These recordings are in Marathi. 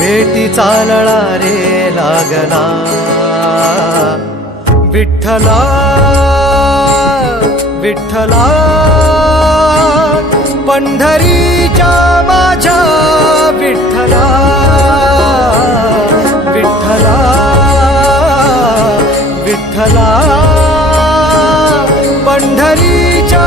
भेटी चालळा रे लागला. विठ्ठला विठ्ठला पंढरीच्या माझ्या विठ्ठला विठ्ठला विठ्ठला पंढरीच्या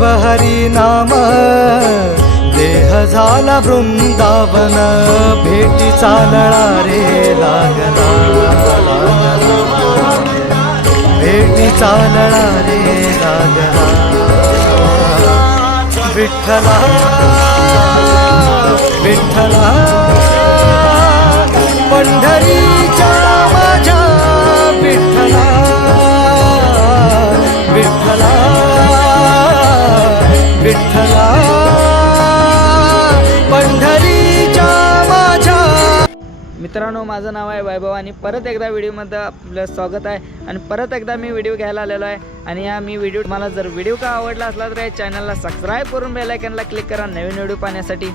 जीव हरी नाम देह झाला वृंदावन भेटी चालणा रे लागला. भेटी चालणा रे लागला. विठ्ठला विठ्ठला पंढरी मित्रांनो माझं नाव आहे वैभव आणि परत एकदा व्हिडिओमध्ये आपलं स्वागत आहे. आणि परत एकदा मी व्हिडिओ घ्यायला आलेलो आहे. आणि या मी व्हिडिओ मला जर व्हिडिओ का आवडला असला तर या चॅनलला सबस्क्राईब करून बेलायकनला क्लिक करा. नवीन व्हिडिओ पाहण्यासाठी.